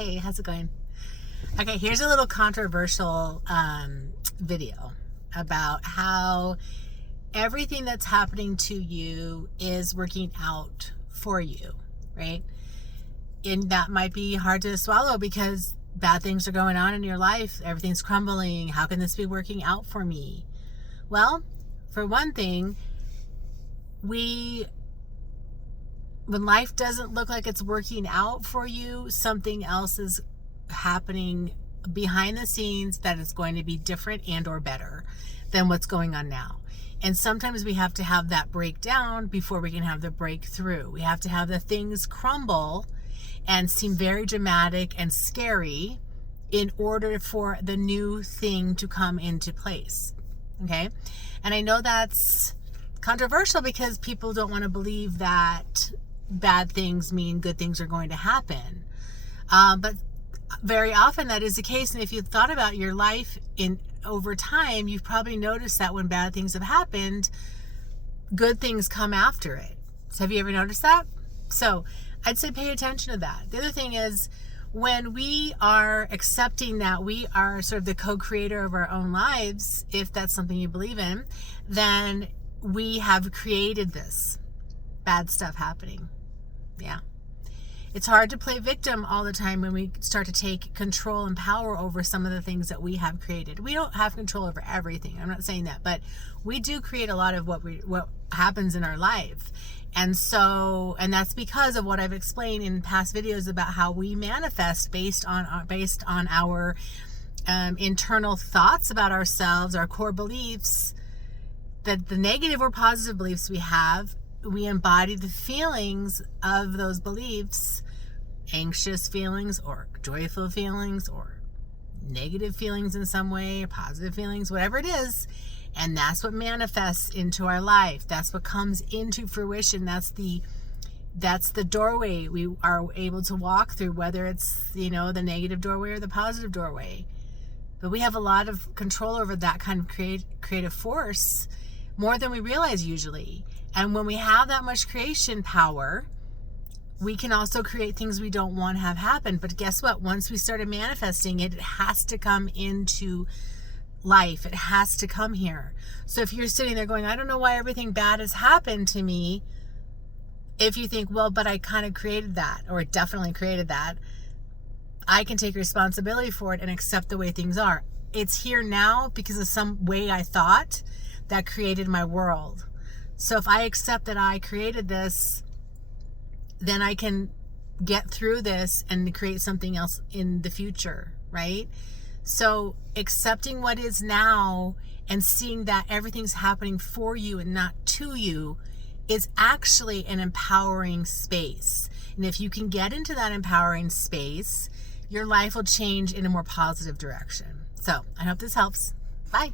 Hey, how's it going? Okay, here's a little controversial video about how everything that's happening to you is working out for you, right? And that might be hard to swallow because bad things are going on in your life. Everything's crumbling. How can this be working out for me? Well, for one thing, when life doesn't look like it's working out for you, something else is happening behind the scenes that is going to be different and or better than what's going on now. And sometimes we have to have that breakdown before we can have the breakthrough. We have to have the things crumble and seem very dramatic and scary in order for the new thing to come into place. Okay? And I know that's controversial because people don't want to believe that bad things mean good things are going to happen. But very often that is the case. And if you've thought about your life over time, you've probably noticed that when bad things have happened, good things come after it. So have you ever noticed that? So I'd say pay attention to that. The other thing is, when we are accepting that we are sort of the co-creator of our own lives, if that's something you believe in, then we have created this bad stuff happening. Yeah. It's hard to play victim all the time when we start to take control and power over some of the things that we have created. We don't have control over everything. I'm not saying that, but we do create a lot of what happens in our life. And that's because of what I've explained in past videos about how we manifest based on our internal thoughts about ourselves, our core beliefs, that the negative or positive beliefs we have. We embody the feelings of those beliefs, anxious feelings or joyful feelings or negative feelings in some way, or positive feelings, whatever it is. And that's what manifests into our life. That's what comes into fruition. That's the doorway we are able to walk through, whether it's, the negative doorway or the positive doorway. But we have a lot of control over that kind of creative force, more than we realize usually. And when we have that much creation power, we can also create things we don't want to have happen. But guess what? Once we started manifesting it, it has to come into life. It has to come here. So if you're sitting there going, I don't know why everything bad has happened to me. If you think, well, but I kind of created that, or definitely created that, I can take responsibility for it and accept the way things are. It's here now because of some way I thought that created my world. So if I accept that I created this, then I can get through this and create something else in the future, right? So accepting what is now and seeing that everything's happening for you and not to you is actually an empowering space. And if you can get into that empowering space, your life will change in a more positive direction. So I hope this helps. Bye.